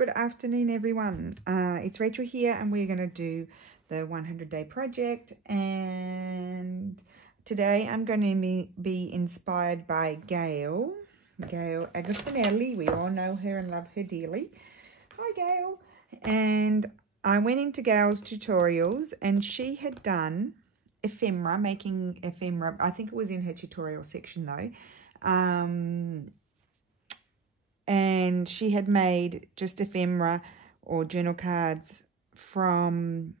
Good afternoon, everyone. It's Rachel here, and we're going to do the 100-day project. And today I'm going to be inspired by Gayle Agostinelli. We all know her and love her dearly. Hi, Gayle. And I went into Gayle's tutorials, and she had done ephemera, making ephemera. I think it was in her tutorial section though. And she had made just ephemera or journal cards from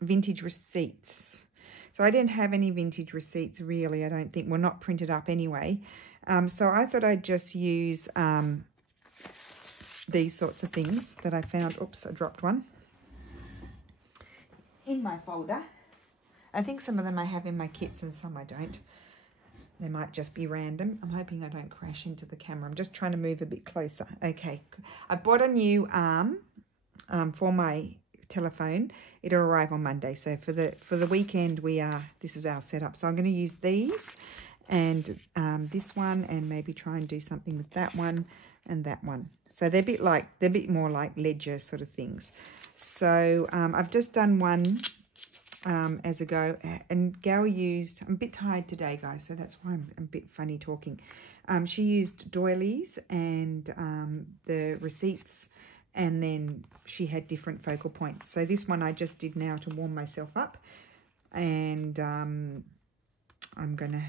vintage receipts. So I didn't have any vintage receipts really, I don't think. Well, not printed up anyway. So I thought I'd just use these sorts of things that I found. Oops, I dropped one. In my folder. I think some of them I have in my kits and some I don't. They might just be random. I'm hoping I don't crash into the camera. I'm just trying to move a bit closer. Okay. I bought a new arm for my telephone. It'll arrive on Monday. So for the weekend, this is our setup. So I'm going to use these and this one, and maybe try and do something with that one and that one. So they're a bit more like ledger sort of things. So I've just done one as a go, and Gayle used, I'm a bit tired today, guys, so that's why I'm a bit funny talking. She used doilies and the receipts, and then she had different focal points. So this one I just did now to warm myself up, and I'm going to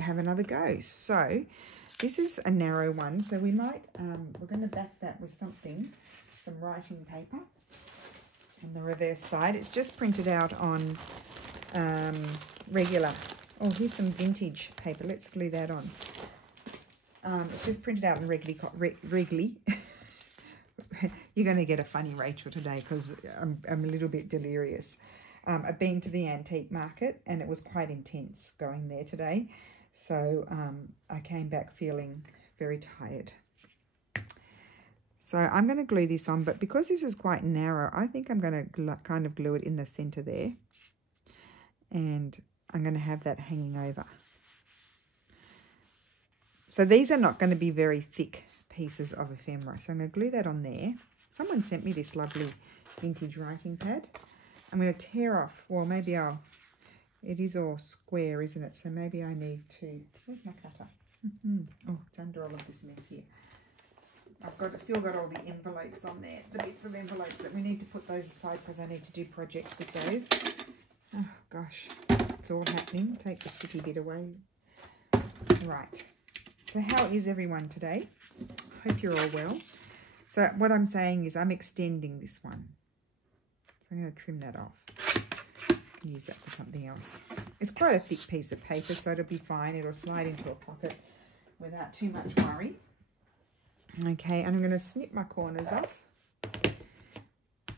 have another go. So this is a narrow one, so we might, we're going to back that with some writing paper. On the reverse side, it's just printed out on regular. Oh, here's some vintage paper. Let's glue that on. It's just printed out on regularly. You're going to get a funny Rachel today because I'm a little bit delirious. I've been to the antique market and it was quite intense going there today. So I came back feeling very tired. So I'm going to glue this on, but because this is quite narrow, I think I'm going to kind of glue it in the center there. And I'm going to have that hanging over. So these are not going to be very thick pieces of ephemera. So I'm going to glue that on there. Someone sent me this lovely vintage writing pad. I'm going to tear off, well, maybe it is all square, isn't it? So maybe I need to, where's my cutter? Oh, it's under all of this mess here. I've still got all the envelopes on there, the bits of envelopes that we need to put those aside because I need to do projects with those. Oh, gosh, it's all happening. Take the sticky bit away. Right. So how is everyone today? Hope you're all well. So what I'm saying is I'm extending this one. So I'm going to trim that off. Use that for something else. It's quite a thick piece of paper, so it'll be fine. It'll slide into a pocket without too much worry. Okay, and I'm going to snip my corners off.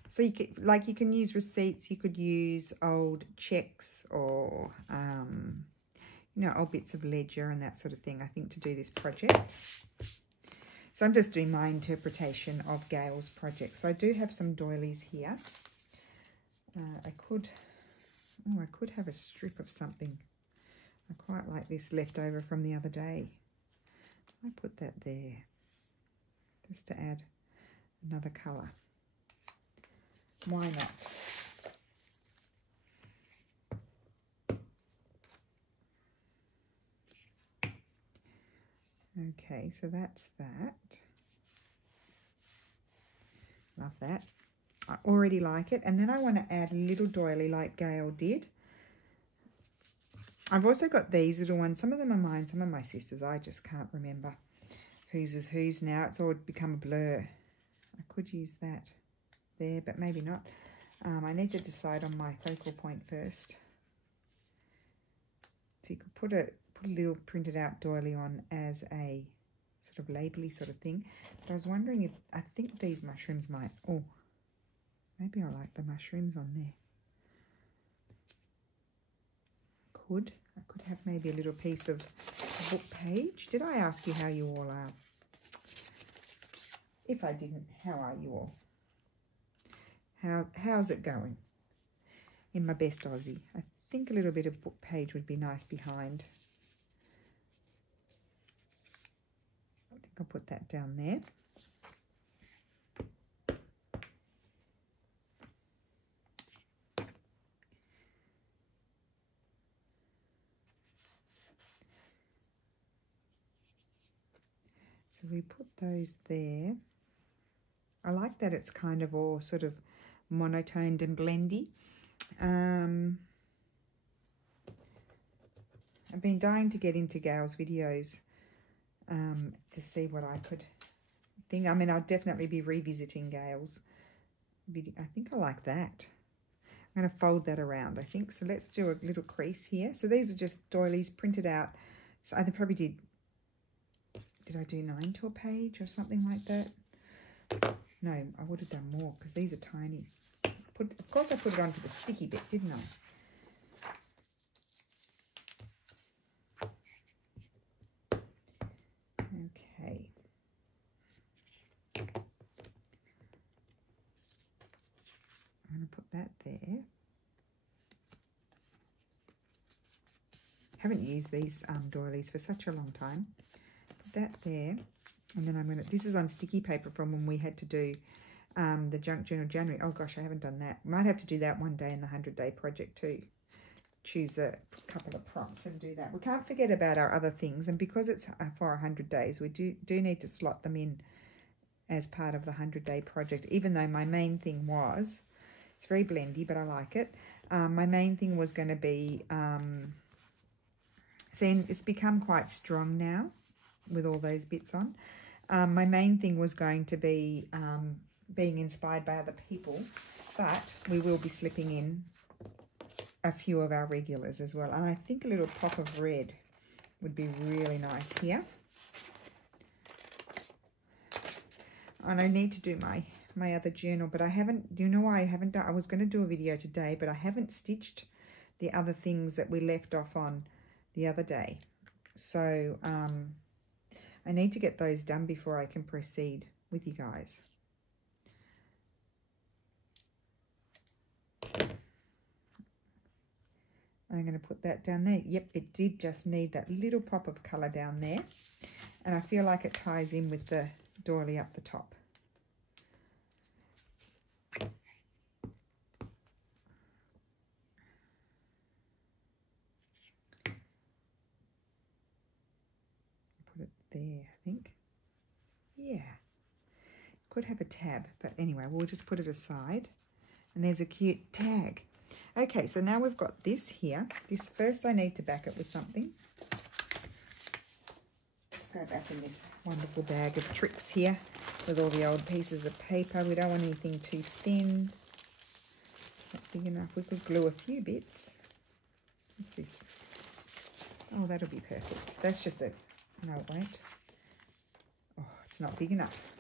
So you can use receipts, you could use old checks or old bits of ledger and that sort of thing, I think, to do this project. So I'm just doing my interpretation of Gayle's project. So I do have some doilies here. I could have a strip of something. I quite like this left over from the other day. I put that there. Just to add another colour. Why not? Okay, so that's that. Love that. I already like it. And then I want to add a little doily like Gayle did. I've also got these little ones. Some of them are mine, some are my sister's. I just can't remember whose is whose now. It's all become a blur. I could use that there, but maybe not. I need to decide on my focal point first. So you could put a little printed out doily on as a sort of labely sort of thing. But I was wondering if, I think these mushrooms might, oh, maybe I like the mushrooms on there. I could have maybe a little piece of book page. Did I ask you how you all are? If I didn't, how are you all? How's it going? In my best Aussie. I think a little bit of book page would be nice behind. I think I'll put that down there. So we put those there. I like that it's kind of all sort of monotoned and blendy. I've been dying to get into Gayle's videos to see what I could think. I mean, I'll definitely be revisiting Gayle's video. I think I like that. I'm going to fold that around, I think. So let's do a little crease here. So these are just doilies printed out. So I probably did I do 9 to a page or something like that? No, I would have done more because these are tiny. Of course I put it onto the sticky bit, didn't I? Okay. I'm going to put that there. Haven't used these doilies for such a long time. Put that there. And then I'm going to, this is on sticky paper from when we had to do the Junk Journal January. Oh gosh, I haven't done that. Might have to do that one day in the 100-day project too. Choose a couple of prompts and do that. We can't forget about our other things. And because it's for 100 days, we do need to slot them in as part of the 100-day project, even though my main thing was, it's very blendy, but I like it. My main thing was going to be, see, it's become quite strong now with all those bits on. My main thing was going to be being inspired by other people, but we will be slipping in a few of our regulars as well. And I think a little pop of red would be really nice here. And I need to do my other journal, but I haven't, do you know why I haven't done? I was going to do a video today, but I haven't stitched the other things that we left off on the other day. So I need to get those done before I can proceed with you guys. I'm going to put that down there. Yep, it did just need that little pop of colour down there. And I feel like it ties in with the doily up the top. Put it there, I think. Yeah. Could have a tab, but anyway, we'll just put it aside. And there's a cute tag. Okay, so now we've got this here. This first I need to back it with something. Let's go back in this wonderful bag of tricks here with all the old pieces of paper. We don't want anything too thin. It's not big enough. We could glue a few bits. What's this? Oh, that'll be perfect. That's just a, no, it won't. Oh, it's not big enough.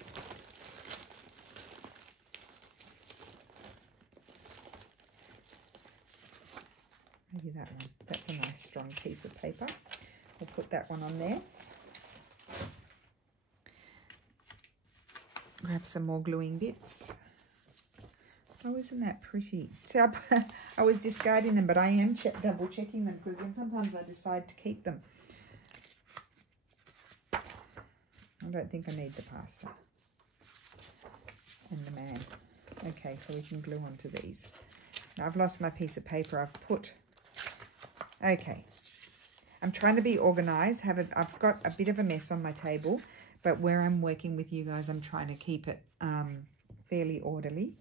Maybe that one. That's a nice strong piece of paper. We'll put that one on there. Grab some more gluing bits. Oh, isn't that pretty? See, I was discarding them, but I am double checking them because then sometimes I decide to keep them. I don't think I need the pasta and the man. Okay, so we can glue onto these. Now I've lost my piece of paper. I've put... Okay, I'm trying to be organised. I've got a bit of a mess on my table, but where I'm working with you guys, I'm trying to keep it fairly orderly.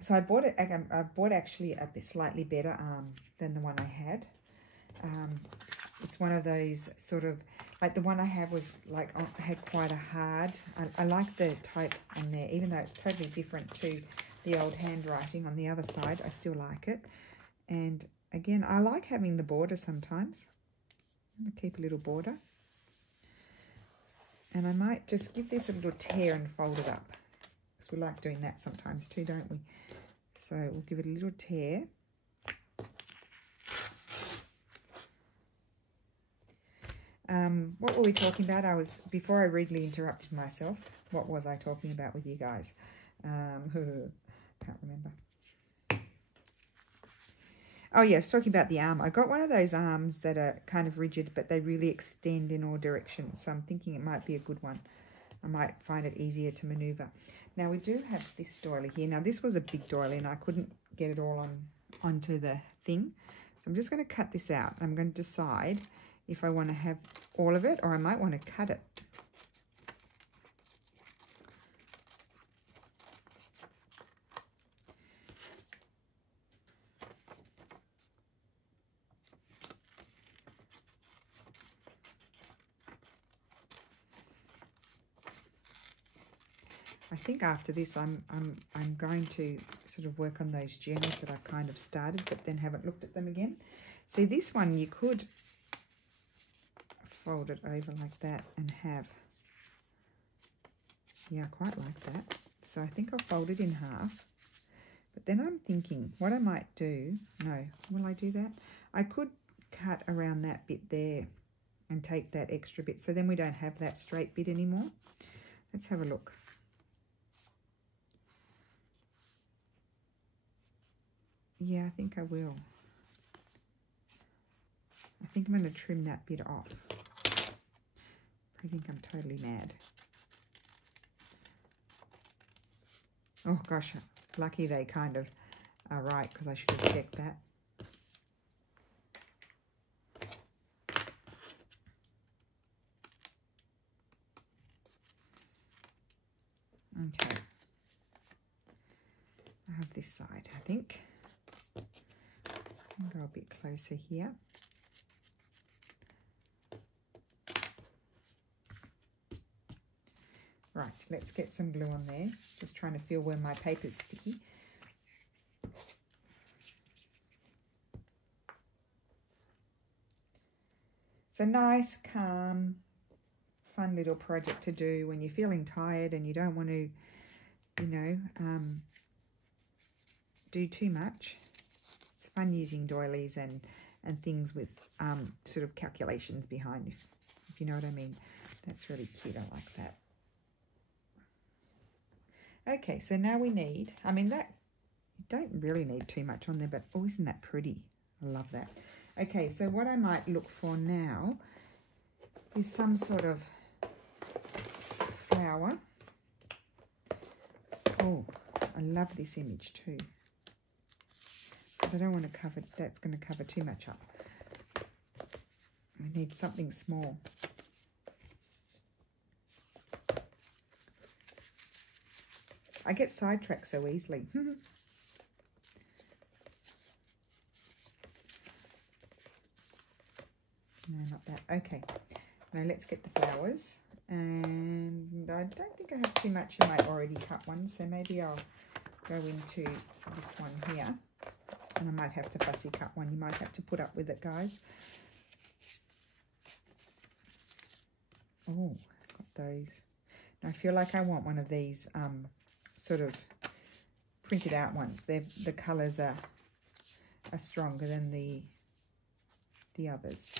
So I bought actually a bit slightly better than the one I had. It's one of those sort of, like the one I had was like, had quite a hard, I like the type on there, even though it's totally different to the old handwriting on the other side. I still like it. And again, I like having the border sometimes. I'm gonna keep a little border. And I might just give this a little tear and fold it up. Because we like doing that sometimes too, don't we? So we'll give it a little tear. What were we talking about? Before I rudely interrupted myself, what was I talking about with you guys? Can't remember. Oh yes, talking about the arm. I got one of those arms that are kind of rigid, but they really extend in all directions. So I'm thinking it might be a good one. I might find it easier to maneuver. Now we do have this doily here. Now this was a big doily and I couldn't get it all onto the thing. So I'm just going to cut this out. I'm going to decide if I want to have all of it or I might want to cut it. I think after this I'm going to sort of work on those journals that I've kind of started but then haven't looked at them again. See, this one you could fold it over like that and have, yeah, I quite like that. So I think I'll fold it in half. But then I'm thinking what I might do, no, will I do that? I could cut around that bit there and take that extra bit so then we don't have that straight bit anymore. Let's have a look. Yeah, I think I will. I think I'm going to trim that bit off. I think I'm totally mad. Oh gosh, lucky they kind of are right because I should have checked that. Okay. I have this side, I think. I'll go a bit closer here. Right, let's get some glue on there. Just trying to feel where my paper's sticky. It's a nice, calm, fun little project to do when you're feeling tired and you don't want to, you know, do too much. It's fun using doilies and things with sort of calculations behind, if you know what I mean. That's really cute. I like that. Okay, so now we need, I mean, that, you don't really need too much on there, but oh, isn't that pretty? I love that. Okay, so what I might look for now is some sort of flower. Oh, I love this image too. But I don't want to cover, that's going to cover too much up. I need something small. I get sidetracked so easily. No, not that. Okay. Now let's get the flowers. And I don't think I have too much in my already cut one, so maybe I'll go into this one here. And I might have to fussy cut one. You might have to put up with it, guys. Oh, I've got those. Now I feel like I want one of these sort of printed out ones. The colours are stronger than the others.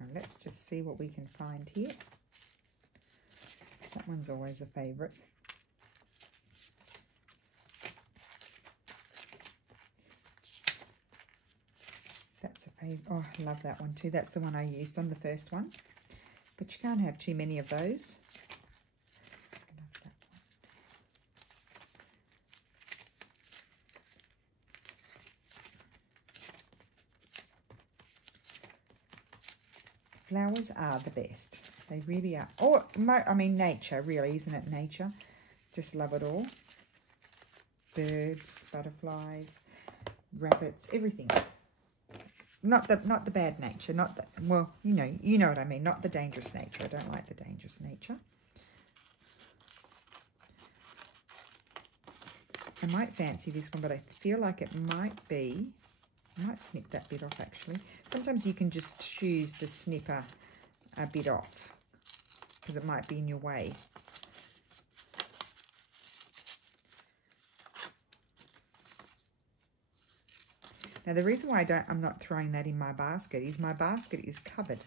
Now let's just see what we can find here. That one's always a favourite. Oh, I love that one too. That's the one I used on the first one. But you can't have too many of those. I love that one. Flowers are the best. They really are. Oh, I mean nature, really, isn't it? Nature. Just love it all. Birds, butterflies, rabbits, everything. Not the bad nature, not the, well, you know what I mean, not the dangerous nature. I don't like the dangerous nature. I might fancy this one, but I feel like it might be, I might snip that bit off actually. Sometimes you can just choose to snip a bit off because it might be in your way. Now the reason why I'm not throwing that in my basket is my basket is covered.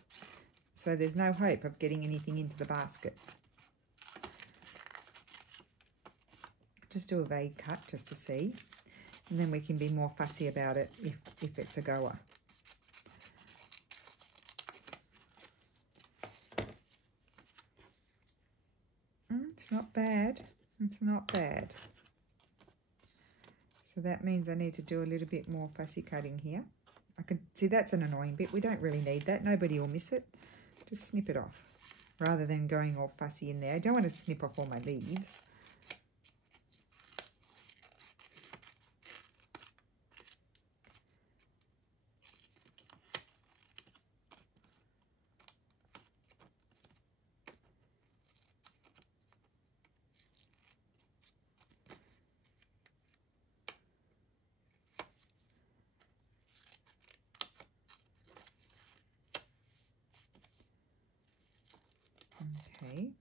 So there's no hope of getting anything into the basket. Just do a vague cut just to see. And then we can be more fussy about it if it's a goer. not bad. It's not bad. So that means I need to do a little bit more fussy cutting here. I can see that's an annoying bit. We don't really need that. Nobody will miss it. Just snip it off rather than going all fussy in there. I don't want to snip off all my leaves. Okay.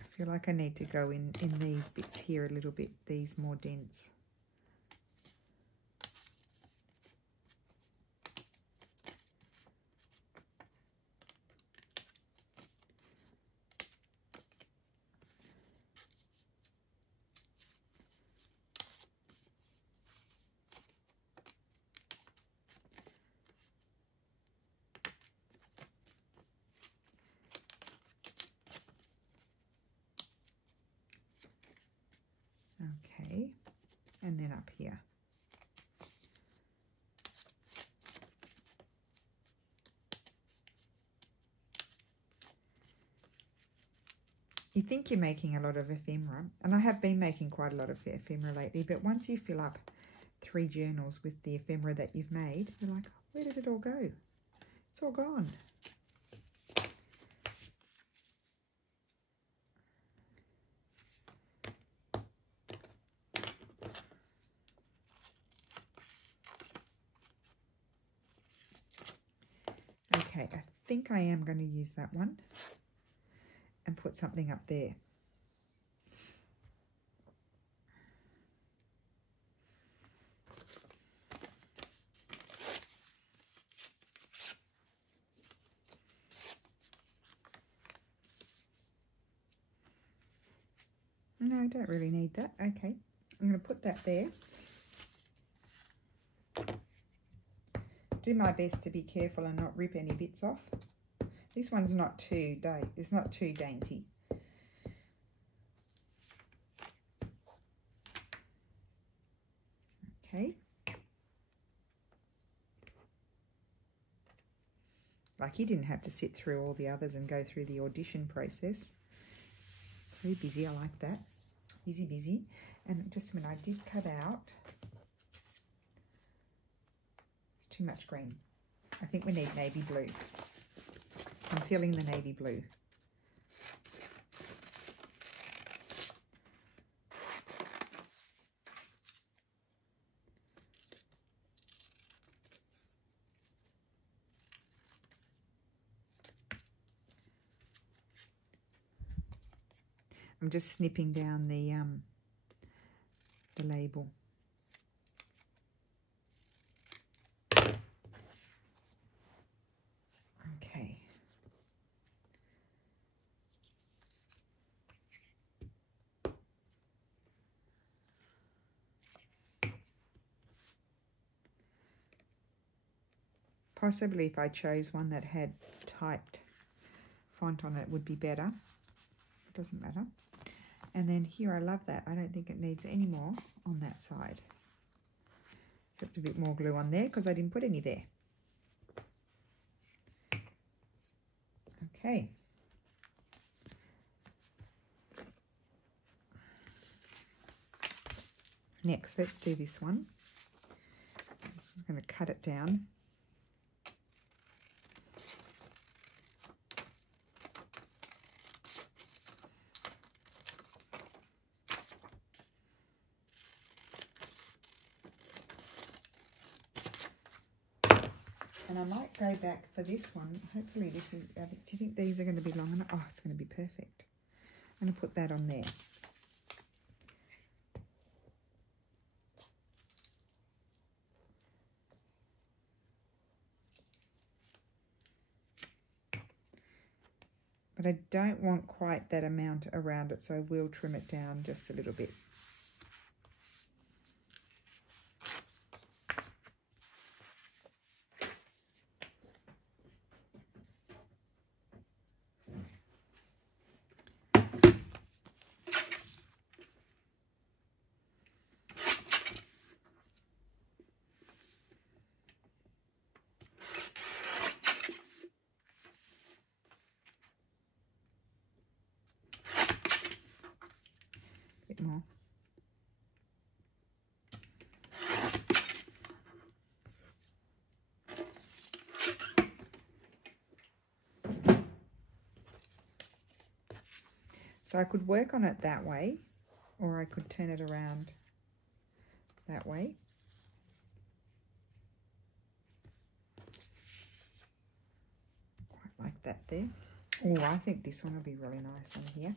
I feel like I need to go in these bits here a little bit, these more dense. Okay, and then up here. You think you're making a lot of ephemera, and I have been making quite a lot of ephemera lately, but once you fill up 3 journals with the ephemera that you've made, you're like, where did it all go? It's all gone. Okay, I think I am going to use that one and put something up there. No, I don't really need that. Okay, I'm going to put that there. Do my best to be careful and not rip any bits off. This one's not too it's not too dainty. Okay. Like, you didn't have to sit through all the others and go through the audition process. It's very busy. I like that. Busy, busy. And just a minute, I did cut out. It's too much green. I think we need navy blue. I'm feeling the navy blue. I'm just snipping down the label. Okay. Possibly if I chose one that had typed font on it would be better. It doesn't matter. And then here, I love that. I don't think it needs any more on that side. Except a bit more glue on there because I didn't put any there. Okay. Next, let's do this one. I'm just going to cut it down. And I might go back for this one. Hopefully this is, do you think these are going to be long enough? Oh, it's going to be perfect. I'm going to put that on there. but I don't want quite that amount around it, so I will trim it down just a little bit. More. So I could work on it that way, or I could turn it around that way. Quite like that there. Oh, I think this one will be really nice on here.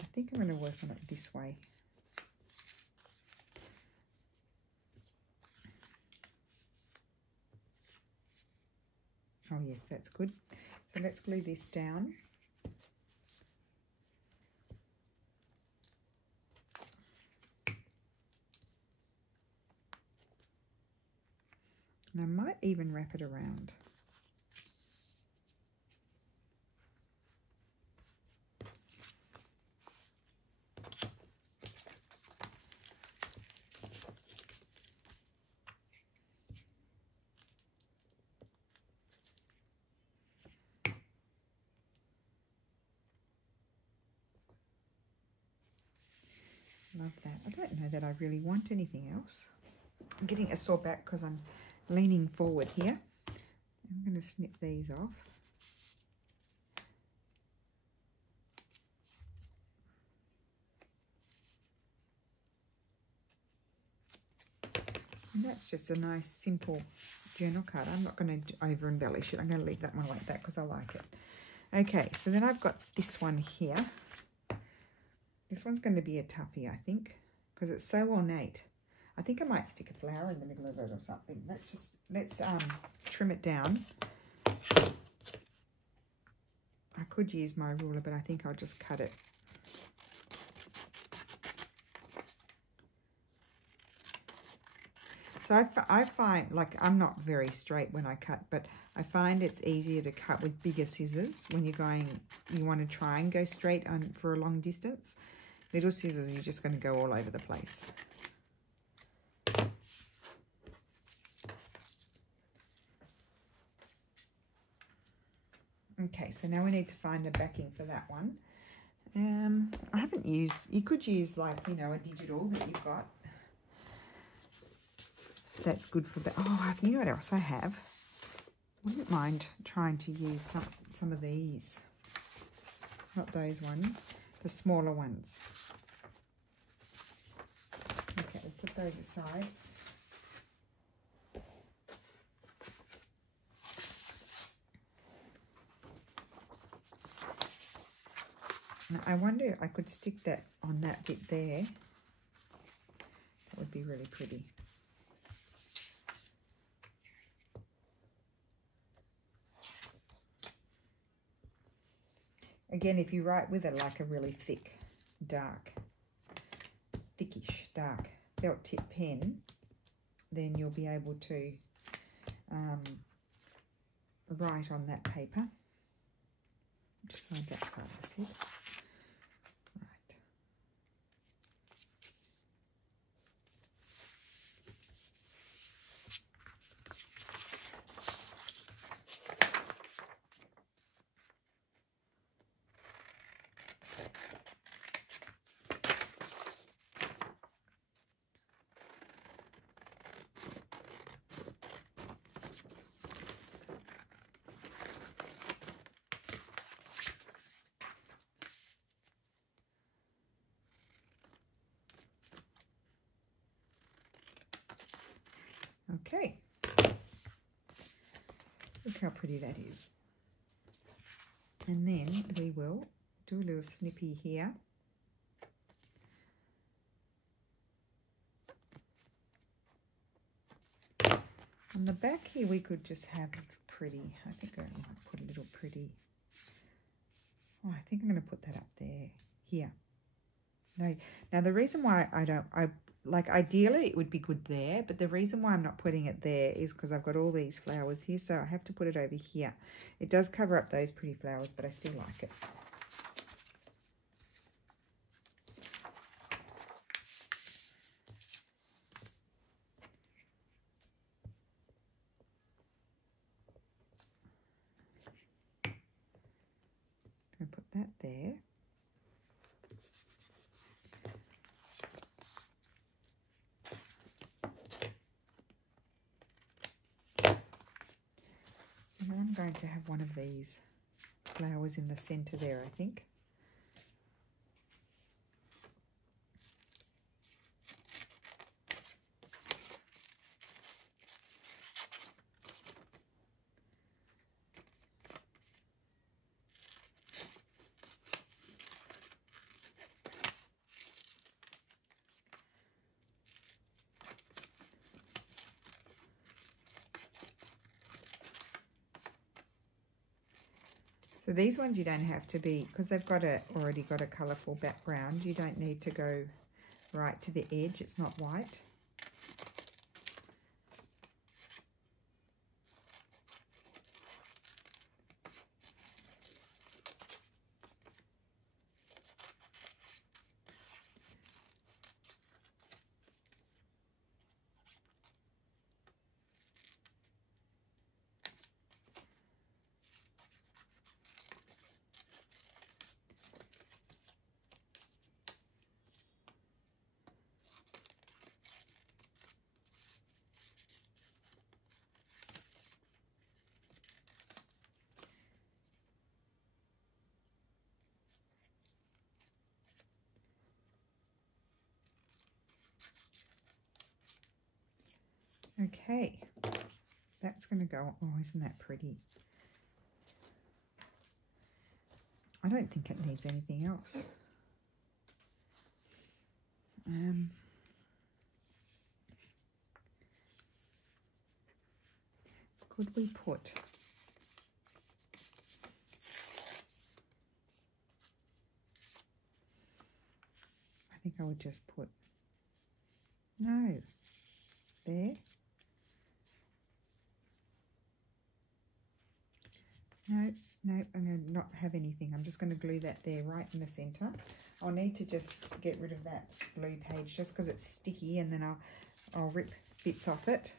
I think I'm going to work on it this way. Oh yes, that's good. So let's glue this down. And I might even wrap it around. Love that. I don't know that I really want anything else. I'm getting a sore back because I'm leaning forward here. I'm going to snip these off. And that's just a nice simple journal card. I'm not going to over embellish it. I'm going to leave that one like that because I like it. Okay, so then I've got this one here. This one's going to be a toughie, I think, because it's so ornate. I think I might stick a flower in the middle of it or something. Let's trim it down. I could use my ruler, but I think I'll just cut it. So I find, like, I'm not very straight when I cut, but I find it's easier to cut with bigger scissors when you're going, you want to try and go straight on for a long distance. Little scissors, you're just going to go all over the place. Okay, so now we need to find a backing for that one. I haven't used, you could use like, you know, a digital that you've got. That's good for that. Oh, you know what else I have? Wouldn't mind trying to use some of these. Not those ones, the smaller ones. Okay, we'll put those aside. Now, I wonder if I could stick that on that bit there. That would be really pretty. Again, if you write with it like a really thick, dark, thickish, dark felt tip pen, then you'll be able to write on that paper. Just side that side, I said. Right. Okay, look how pretty that is. And then we will do a little snippy here. On the back here we could just have pretty, I think I might put a little pretty Oh, I think I'm going to put that up there, here. No, now the reason why like ideally it would be good there, but the reason why I'm not putting it there is because I've got all these flowers here, so I have to put it over here. It does cover up those pretty flowers, but I still like it. I'm going to put that there. And then I'm going to have one of these flowers in the center there, I think. So these ones you don't have to be, because they've got already got a colourful background, you don't need to go right to the edge, it's not white. Okay, that's going to go, oh, isn't that pretty? I don't think it needs anything else. Could we put I think I would just put, no, there. No, I'm going to not have anything. I'm just going to glue that there right in the center. I'll need to just get rid of that blue page just because it's sticky, and then I'll rip bits off it.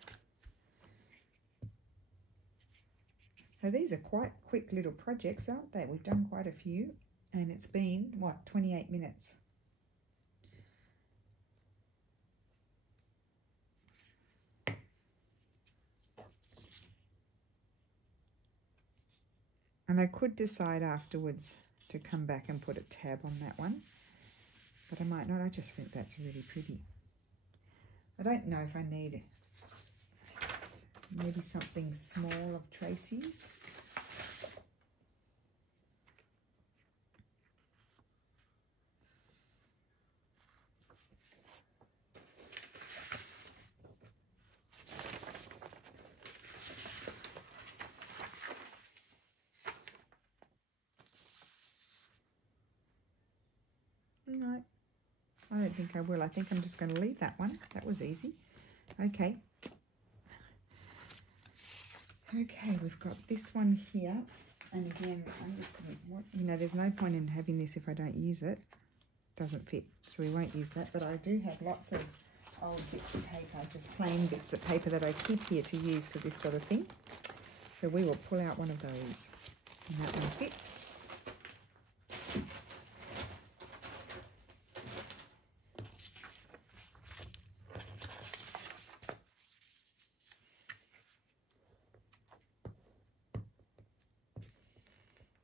So these are quite quick little projects, aren't they? We've done quite a few, and it's been, what, 28 minutes. And I could decide afterwards to come back and put a tab on that one, but I might not. I just think that's really pretty. I don't know if I need maybe something small of Tracy's. No, I don't think I will. I think I'm just going to leave that one. That was easy. Okay. Okay, we've got this one here. And again, I'm just going to, there's no point in having this if I don't use it. Doesn't fit, so we won't use that. But I do have lots of old bits of paper, just plain bits of paper that I keep here to use for this sort of thing. So we will pull out one of those. And that one fits.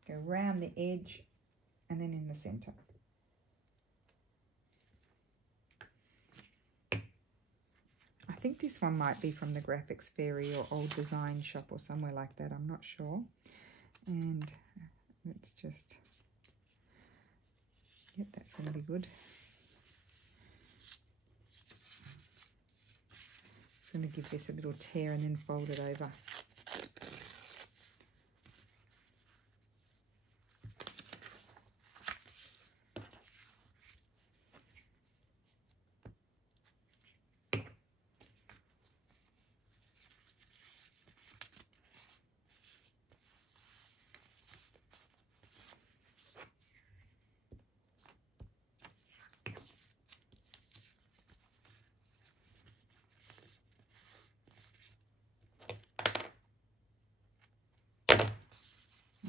Go round the edge and then in the center. I think this one might be from the Graphics Fairy or Old Design Shop or somewhere like that. I'm not sure. And let's just, yep, that's going to be good. Just going to give this a little tear and then fold it over.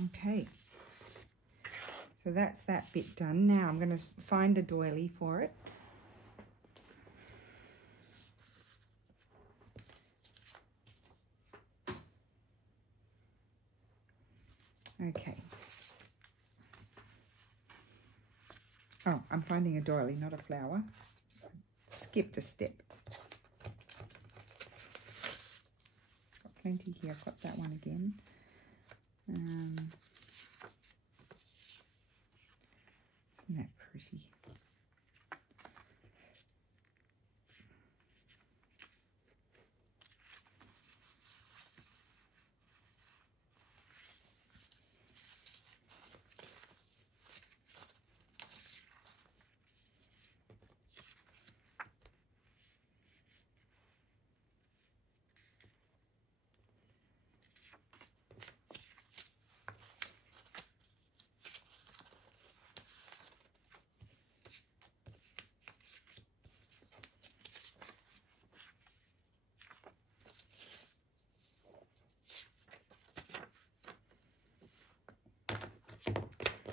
Okay. So that's that bit done. Now I'm going to find a doily for it. Okay. Oh, I'm finding a doily, not a flower. Skipped a step. Got plenty here. I've got that one again. Isn't that pretty?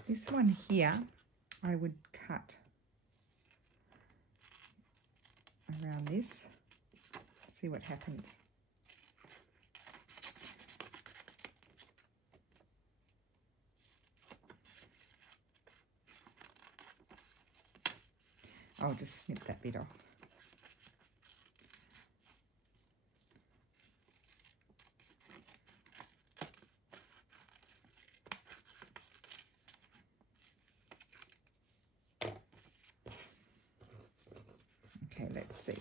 This one here, I would cut around this, see what happens. I'll just snip that bit off. Okay, let's see.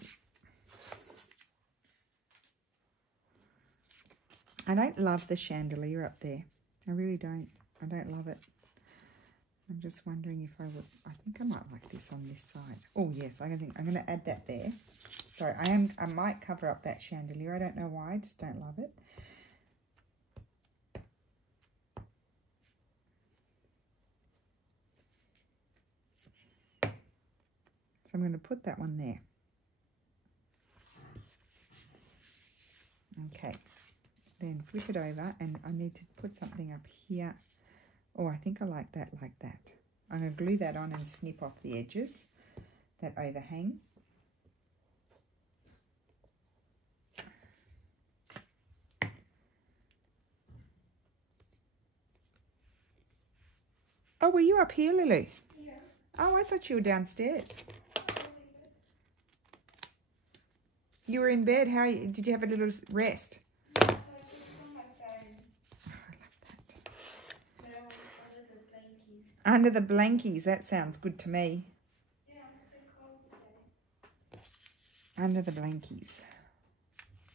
I don't love the chandelier up there. I really don't. I don't love it. I'm just wondering if I would, I think I might like this on this side. Oh yes, I think I'm going to add that there. Sorry, I might cover up that chandelier. I don't know why, I just don't love it. So I'm going to put that one there. Okay, then flip it over, and I need to put something up here. Oh, I think I like that like that. I'm going to glue that on and snip off the edges, that overhang. Oh, were you up here, Lily? Yeah. Oh, I thought you were downstairs. You were in bed. How did you have a little rest? I was on my phone. Oh, I love that. No, under the blankies. Under the blankies. That sounds good to me. Yeah, I'm so cold today. Under the blankies.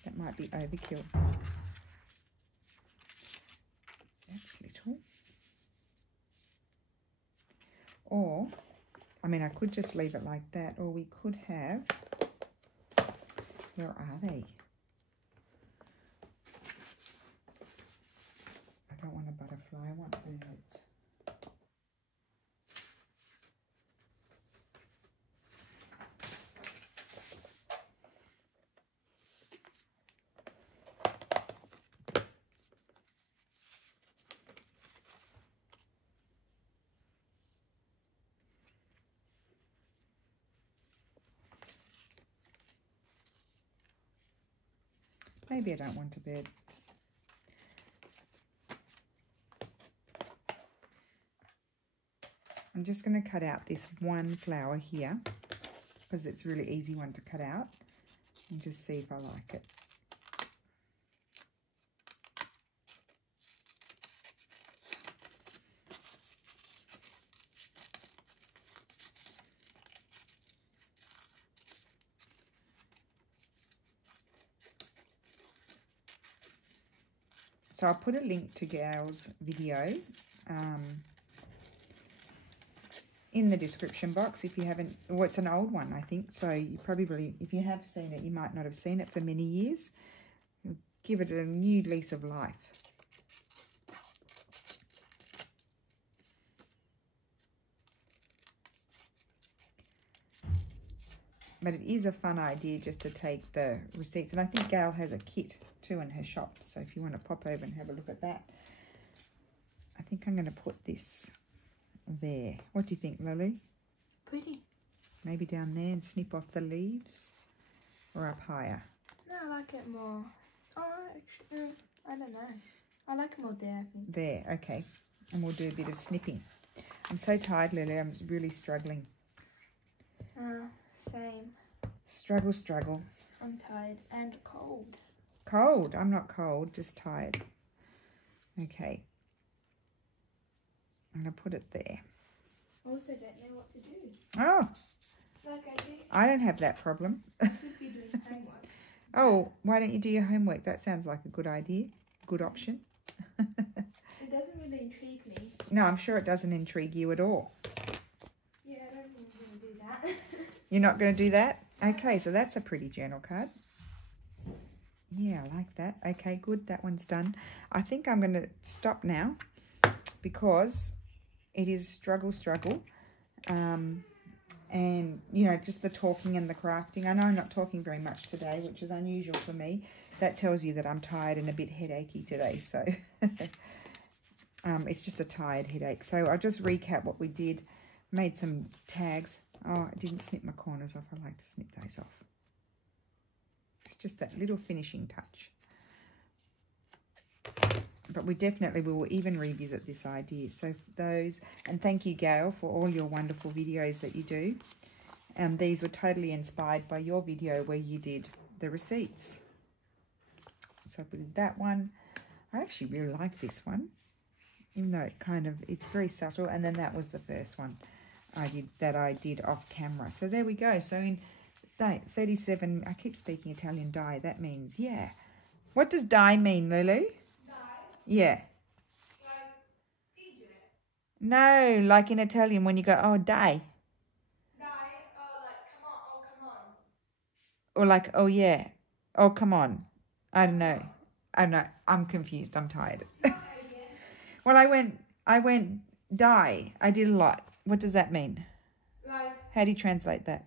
That might be overkill. That's little. Or, I mean, I could just leave it like that, or we could have, where are they? I don't want a butterfly, I want birds. Maybe I don't want a bird. I'm just going to cut out this one flower here because it's a really easy one to cut out, and just see if I like it. So I'll put a link to Gayle's video in the description box if you haven't, or it's an old one, I think. So you probably, if you have seen it, you might not have seen it for many years. You'll give it a new lease of life. But it is a fun idea just to take the receipts. And I think Gayle has a kit too in her shop. So if you want to pop over and have a look at that, I think I'm going to put this there. What do you think, Lily? Pretty. Maybe down there and snip off the leaves, or up higher? No, I like it more. Oh, actually, I don't know. I like it more there, I think. There, okay. And we'll do a bit of snipping. I'm so tired, Lily. I'm really struggling. Same. Struggle, struggle. I'm tired and cold. Cold? I'm not cold, just tired. Okay. I'm going to put it there. Also don't know what to do. Oh, Like I do. I don't have that problem. Should be doing homework. Oh, why don't you do your homework? That sounds like a good idea. Good option. It doesn't really intrigue me. No, I'm sure it doesn't intrigue you at all. Yeah, I don't think I'm going to do that. You're not going to do that? Okay, so that's a pretty journal card. Yeah, I like that. Okay, good. That one's done. I think I'm going to stop now because it is struggle. And, you know, just the talking and the crafting. I know I'm not talking very much today, which is unusual for me. That tells you that I'm tired and a bit headachy today. So it's just a tired headache. So I'll just recap what we did. Made some tags. Oh, I didn't snip my corners off. I like to snip those off. It's just that little finishing touch. But we definitely will even revisit this idea. So those, and thank you, Gayle, for all your wonderful videos that you do. These were totally inspired by your video where you did the receipts. So we did that one. I actually really like this one, even though it's very subtle. And then that was the first one I did off camera. So there we go. So in 37, I keep speaking Italian, die. That means, yeah. What does die mean, Lulu? Yeah. Like, DJ. No, like in Italian when you go, oh, dai. Dai, like, come on, oh, come on. Or like, oh, yeah. Oh, come on. I don't know. I'm confused. I'm tired. Well, I went die. I did a lot. What does that mean? Like, How do you translate that?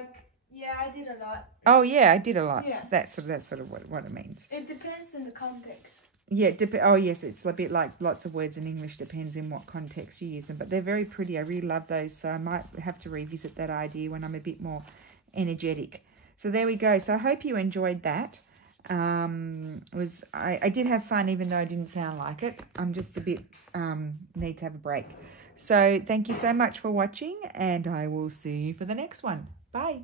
like, yeah, I did a lot. Oh, yeah, I did a lot. Yeah. That's sort of what it means. It depends on the context. Yeah, oh yes, it's a bit like lots of words in English, depends in what context you use them. But they're very pretty. I really love those. So I might have to revisit that idea when I'm a bit more energetic. So there we go. So I hope you enjoyed that. I did have fun, even though I didn't sound like it. I'm just a bit need to have a break. So thank you so much for watching, and I will see you for the next one. Bye.